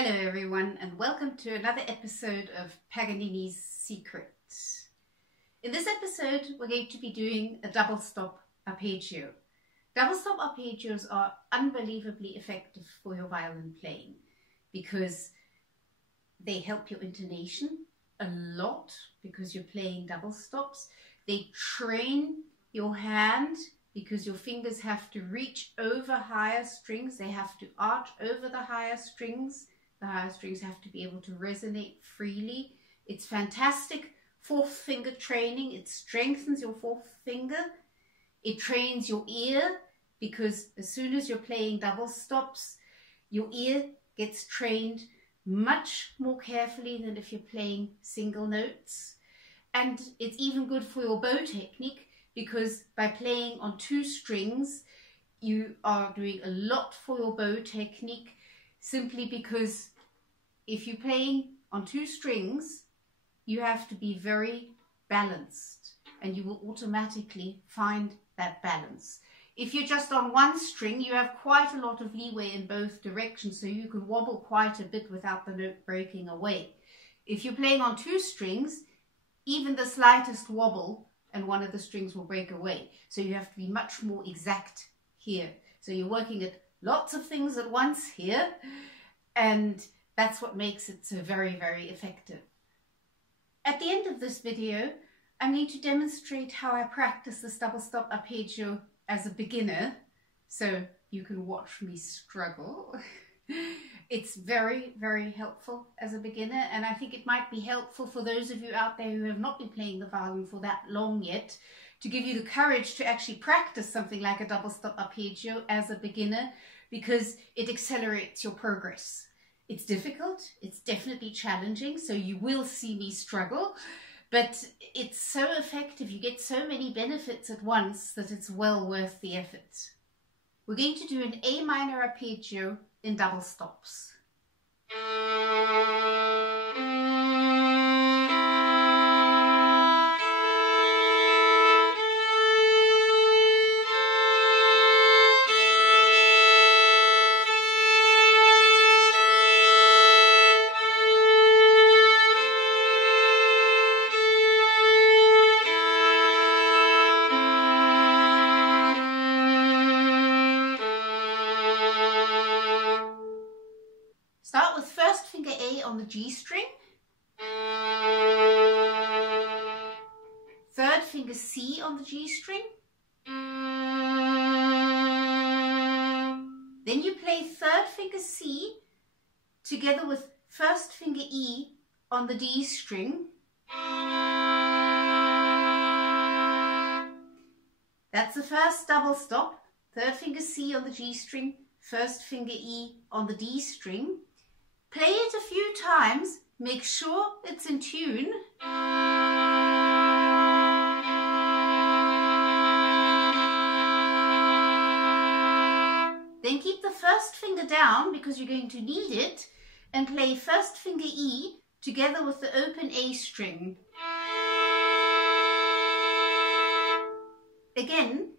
Hello everyone, and welcome to another episode of Paganini's Secret. In this episode we're going to be doing a double stop arpeggio. Double stop arpeggios are unbelievably effective for your violin playing because they help your intonation a lot because you're playing double stops. They train your hand because your fingers have to reach over higher strings. They have to arch over the higher strings. The higher strings have to be able to resonate freely. It's fantastic fourth finger training. It strengthens your fourth finger. It trains your ear because as soon as you're playing double stops, your ear gets trained much more carefully than if you're playing single notes. And it's even good for your bow technique because by playing on two strings, you are doing a lot for your bow technique. Simply because if you're playing on two strings, you have to be very balanced and you will automatically find that balance. If you're just on one string, you have quite a lot of leeway in both directions, so you can wobble quite a bit without the note breaking away. If you're playing on two strings, even the slightest wobble and one of the strings will break away. So you have to be much more exact here. So you're working at lots of things at once here, and that's what makes it so very, very effective. At the end of this video, I'm going to demonstrate how I practice this double stop arpeggio as a beginner, so you can watch me struggle. It's very, very helpful as a beginner, and I think it might be helpful for those of you out there who have not been playing the violin for that long yet, to give you the courage to actually practice something like a double stop arpeggio as a beginner, because it accelerates your progress. It's difficult, it's definitely challenging, so you will see me struggle, but it's so effective, you get so many benefits at once that it's well worth the effort. We're going to do an A minor arpeggio in double stops. Start with first finger A on the G string, third finger C on the G string, then you play third finger C together with first finger E on the D string. That's the first double stop, third finger C on the G string, first finger E on the D string. Play it a few times, make sure it's in tune. Then keep the first finger down because you're going to need it, and play first finger E together with the open A string. Again,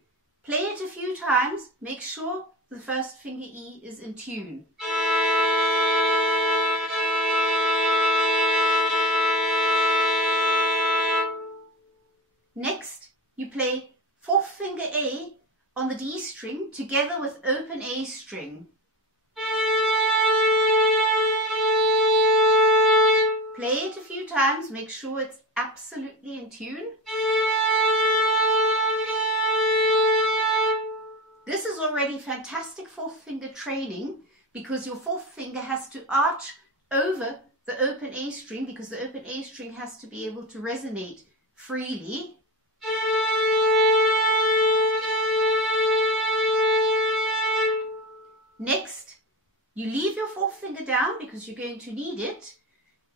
play it a few times, make sure the first finger E is in tune. Next, you play fourth finger A on the D string together with open A string. Play it a few times, make sure it's absolutely in tune. This is already fantastic fourth finger training because your fourth finger has to arch over the open A string because the open A string has to be able to resonate freely. Next, you leave your fourth finger down because you're going to need it,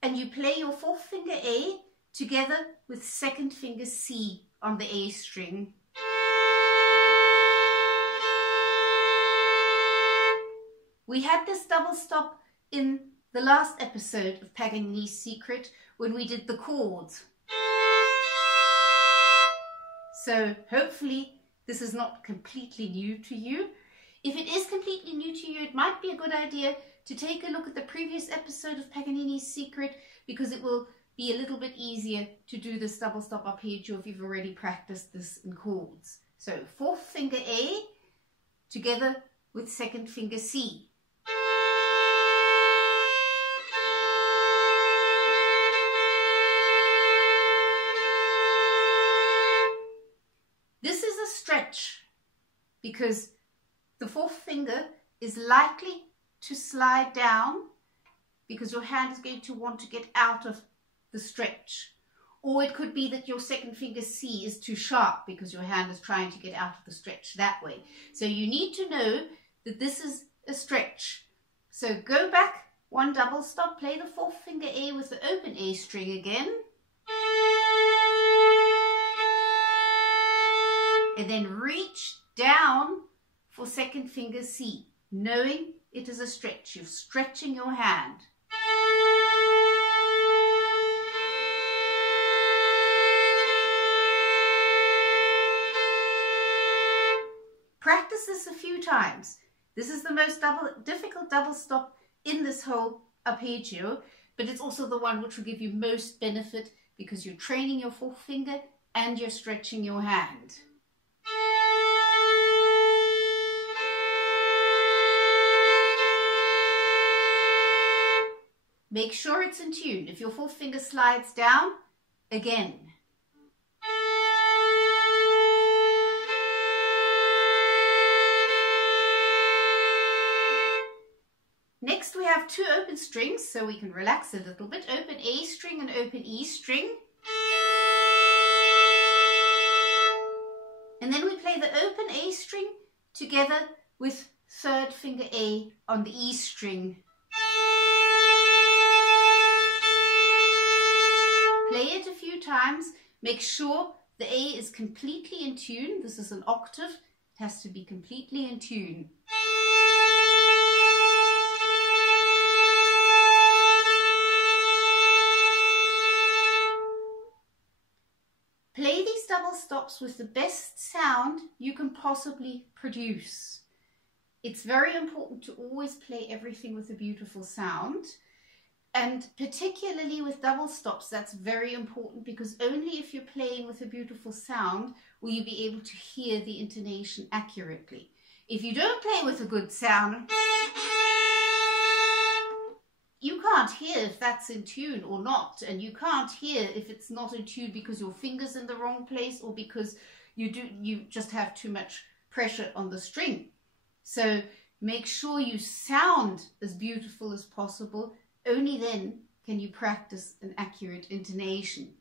and you play your fourth finger A together with second finger C on the A string. We had this double stop in the last episode of Paganini's Secret when we did the chords. So hopefully this is not completely new to you. If it is completely new to you, it might be a good idea to take a look at the previous episode of Paganini's Secret, because it will be a little bit easier to do this double stop arpeggio if you've already practiced this in chords. So fourth finger A together with second finger C. This is a stretch because the fourth finger is likely to slide down because your hand is going to want to get out of the stretch. Or it could be that your second finger C is too sharp because your hand is trying to get out of the stretch that way. So you need to know that this is a stretch. So go back one double stop, play the fourth finger A with the open A string again. And then reach down for second finger C, knowing it is a stretch. You're stretching your hand. Practice this a few times. This is the most difficult double stop in this whole arpeggio, but it's also the one which will give you most benefit because you're training your fourth finger and you're stretching your hand. Make sure it's in tune. If your fourth finger slides down, again. Next we have two open strings, so we can relax a little bit. Open A string and open E string. And then we play the open A string together with third finger A on the E string. Play it a few times. Make sure the A is completely in tune. This is an octave. It has to be completely in tune. Play these double stops with the best sound you can possibly produce. It's very important to always play everything with a beautiful sound. And particularly with double stops, that's very important because only if you're playing with a beautiful sound will you be able to hear the intonation accurately. If you don't play with a good sound, you can't hear if that's in tune or not, and you can't hear if it's not in tune because your finger's in the wrong place or because you just have too much pressure on the string. So make sure you sound as beautiful as possible. Only then can you practice an accurate intonation.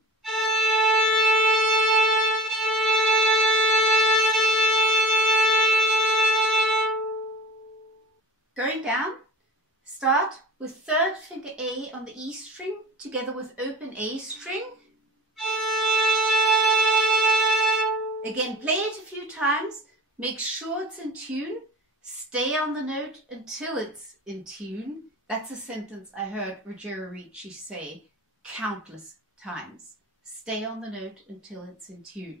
Going down, start with third finger A on the E string together with open A string. Again, play it a few times, make sure it's in tune, stay on the note until it's in tune. That's a sentence I heard Ruggiero Ricci say countless times. Stay on the note until it's in tune.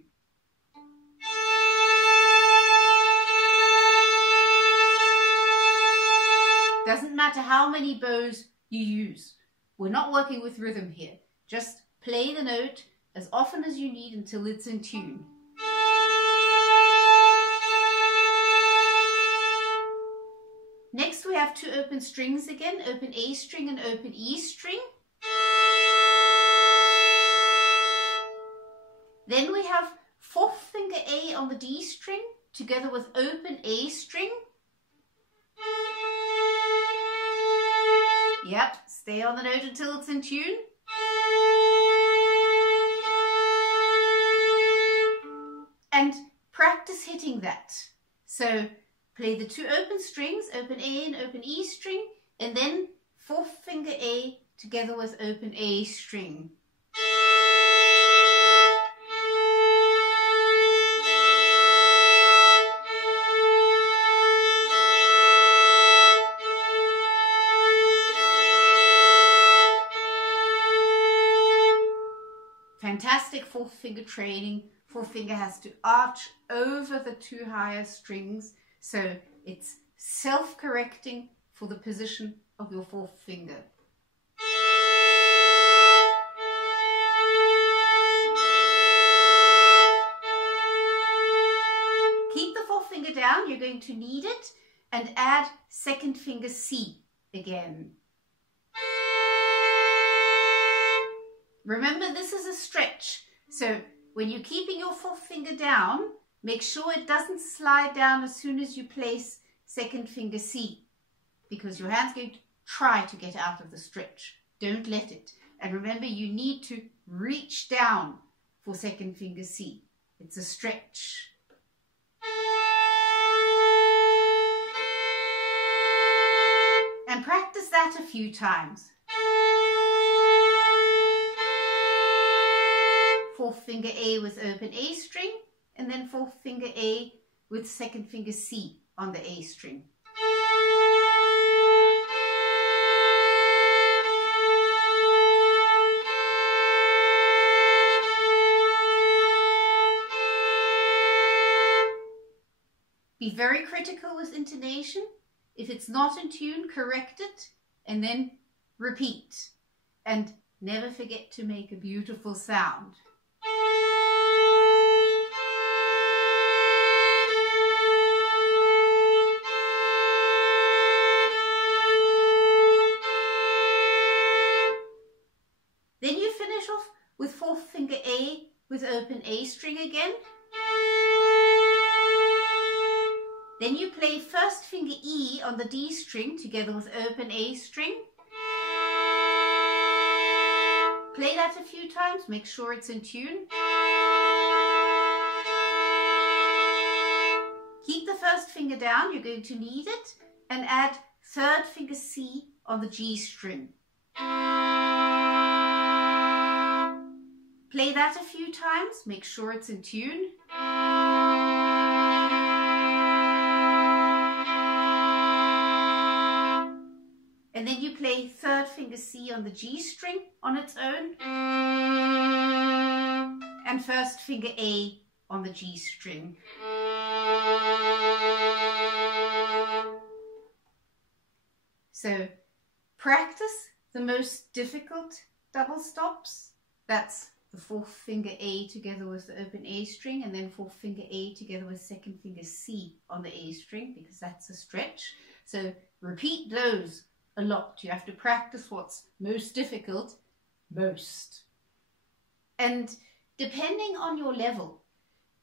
Doesn't matter how many bows you use. We're not working with rhythm here. Just play the note as often as you need until it's in tune. Next we have two open strings again, open A string and open E string. Then we have fourth finger A on the D string together with open A string. Yep, stay on the note until it's in tune. And practice hitting that. So play the two open strings, open A and open E string, and then fourth finger A together with open A string. Fantastic fourth finger training. Fourth finger has to arch over the two higher strings. So it's self-correcting for the position of your fourth finger. Keep the fourth finger down, you're going to need it, and add second finger C again. Remember, this is a stretch, so when you're keeping your fourth finger down, make sure it doesn't slide down as soon as you place second finger C, because your hand's going to try to get out of the stretch. Don't let it. And remember, you need to reach down for second finger C. It's a stretch. And practice that a few times. Fourth finger A with open A string, and then fourth finger A with second finger C on the A string. Be very critical with intonation. If it's not in tune, correct it and then repeat. And never forget to make a beautiful sound. Then you finish off with fourth finger A with open A string again. Then you play first finger E on the D string together with open A string. Play that a few times, make sure it's in tune. Keep the first finger down, you're going to need it, and add third finger C on the G string. Play that a few times, make sure it's in tune. And then you play third finger C on the G string on its own. And first finger A on the G string. So practice the most difficult double stops. That's the fourth finger A together with the open A string, and then fourth finger A together with second finger C on the A string, because that's a stretch. So repeat those a lot. You have to practice what's most difficult most. And depending on your level,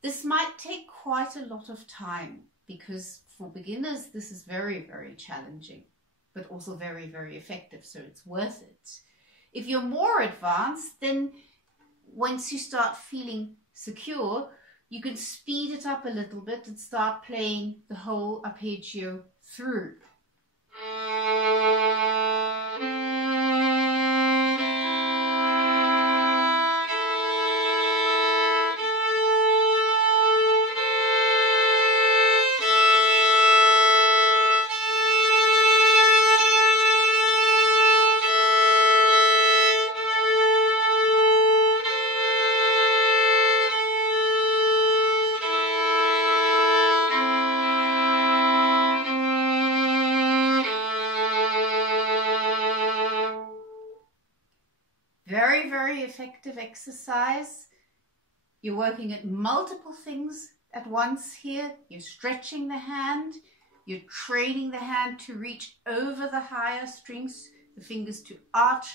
this might take quite a lot of time, because for beginners this is very, very challenging, but also very, very effective, so it's worth it. If you're more advanced, then once you start feeling secure, you can speed it up a little bit and start playing the whole arpeggio through. Very, very effective exercise. You're working at multiple things at once here. You're stretching the hand. You're training the hand to reach over the higher strings, the fingers to arch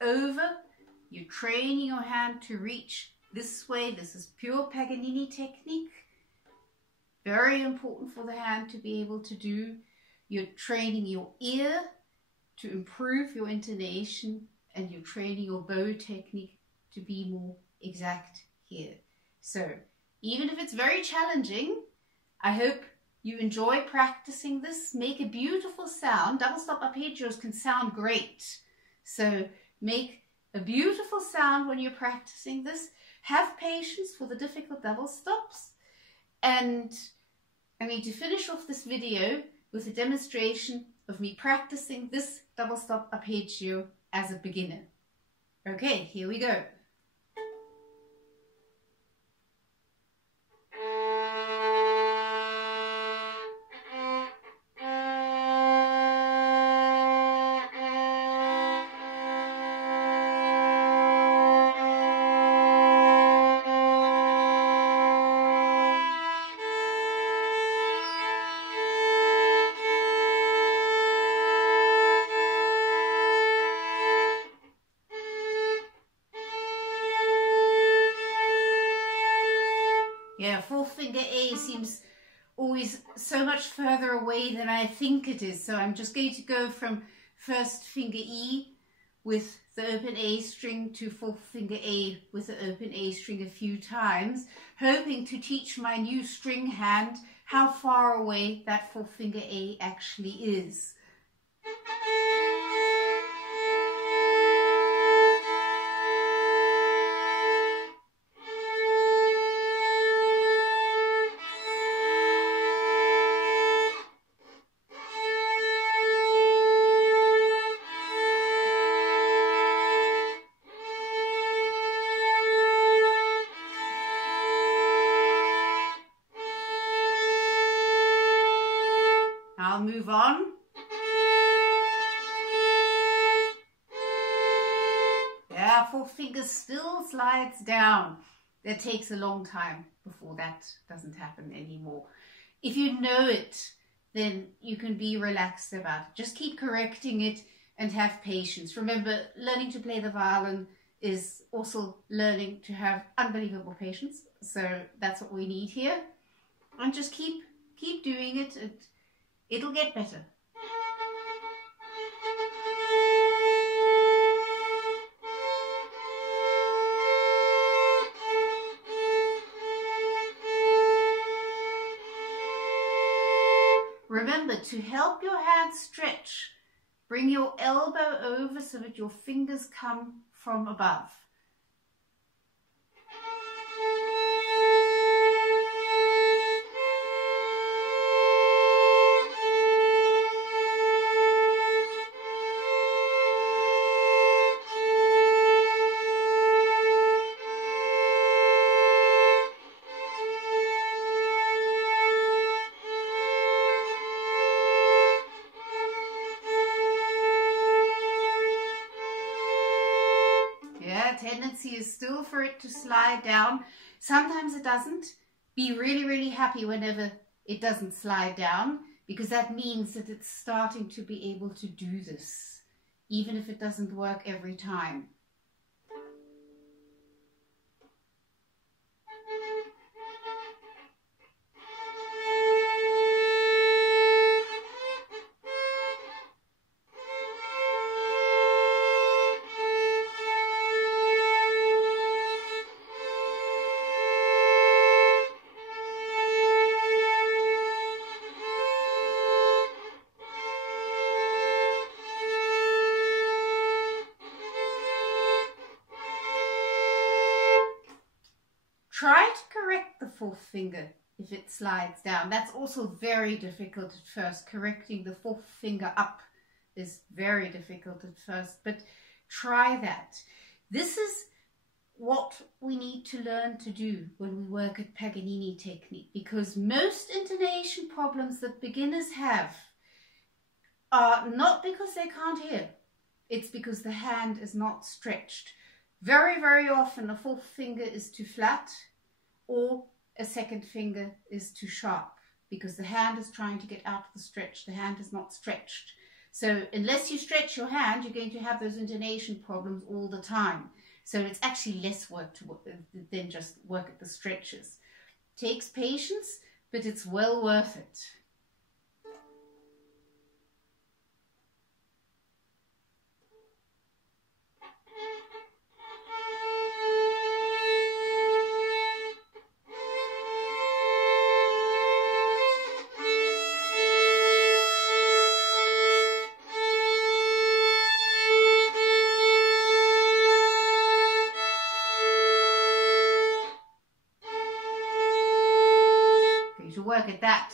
over. You're training your hand to reach this way. This is pure Paganini technique. Very important for the hand to be able to do. You're training your ear to improve your intonation, and you're training your bow technique to be more exact here. So even if it's very challenging, I hope you enjoy practicing this. Make a beautiful sound. Double stop arpeggios can sound great. So make a beautiful sound when you're practicing this. Have patience for the difficult double stops. And I'm going to finish off this video with a demonstration of me practicing this double stop arpeggio as a beginner. Okay, here we go. finger A seems always so much further away than I think it is. So I'm just going to go from first finger E with the open A string to fourth finger A with the open A string a few times, hoping to teach my new string hand how far away that fourth finger A actually is. I'll move on. Yeah, fourth finger still slides down. That takes a long time before that doesn't happen anymore. If you know it, then you can be relaxed about it. Just keep correcting it and have patience. Remember, learning to play the violin is also learning to have unbelievable patience. So that's what we need here. And just keep doing it. It'll get better. Remember, to help your hand stretch, bring your elbow over so that your fingers come from above. Tendency is still for it to slide down. Sometimes it doesn't. Be really, really happy whenever it doesn't slide down, because that means that it's starting to be able to do this, even if it doesn't work every time. Try to correct the fourth finger if it slides down. That's also very difficult at first. Correcting the fourth finger up is very difficult at first, but try that. This is what we need to learn to do when we work at Paganini technique, because most intonation problems that beginners have are not because they can't hear. It's because the hand is not stretched. Very, very often a fourth finger is too flat or a second finger is too sharp because the hand is trying to get out of the stretch. The hand is not stretched. So unless you stretch your hand, you're going to have those intonation problems all the time. So it's actually less work than just work at the stretches. Takes patience, but it's well worth it. Work at that.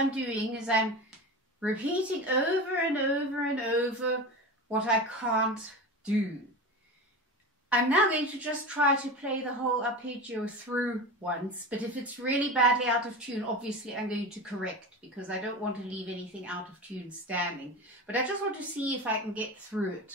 I'm doing is I'm repeating over and over and over what I can't do. I'm now going to just try to play the whole arpeggio through once, but if it's really badly out of tune, obviously I'm going to correct, because I don't want to leave anything out of tune standing. But I just want to see if I can get through it.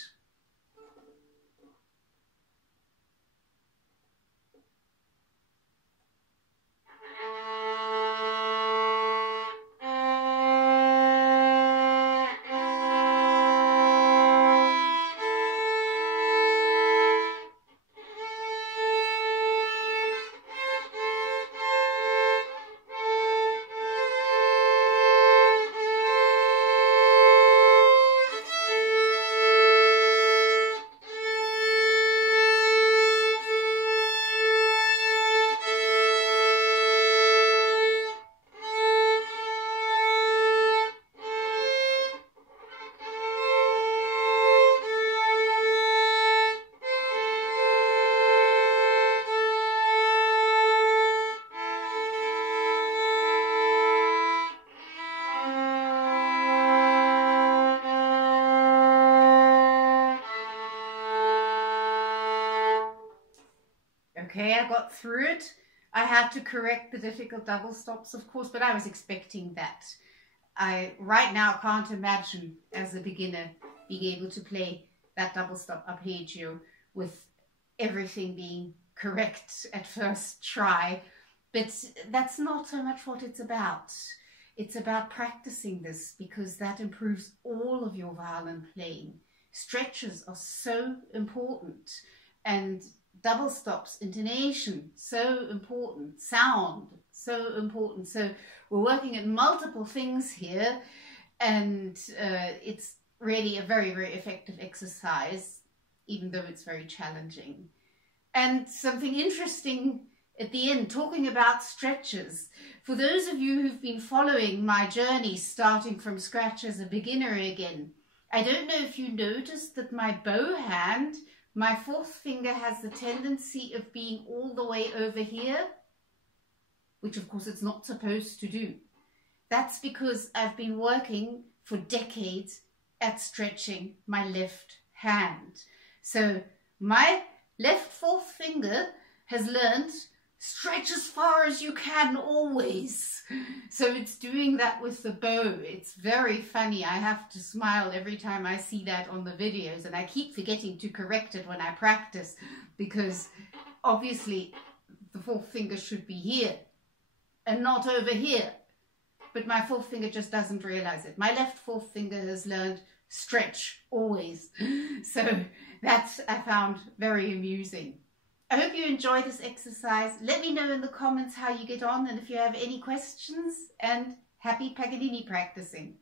Okay, I got through it. I had to correct the difficult double stops, of course, but I was expecting that. I right now can't imagine, as a beginner, being able to play that double stop arpeggio with everything being correct at first try. But that's not so much what it's about. It's about practicing this, because that improves all of your violin playing. Stretches are so important, and double stops, intonation, so important, sound, so important. So we're working at multiple things here, and it's really a very, very effective exercise, even though it's very challenging. And something interesting at the end, talking about stretches. For those of you who've been following my journey, starting from scratch as a beginner again, I don't know if you noticed that my bow hand, my fourth finger, has the tendency of being all the way over here, which of course it's not supposed to do. That's because I've been working for decades at stretching my left hand. So my left fourth finger has learned stretch as far as you can always. So it's doing that with the bow. It's very funny. I have to smile every time I see that on the videos, and I keep forgetting to correct it when I practice, because obviously the fourth finger should be here and not over here. But my fourth finger just doesn't realize it. My left fourth finger has learned stretch always. So that's, I found, very amusing. I hope you enjoy this exercise. Let me know in the comments how you get on, and if you have any questions, and happy Paganini practicing.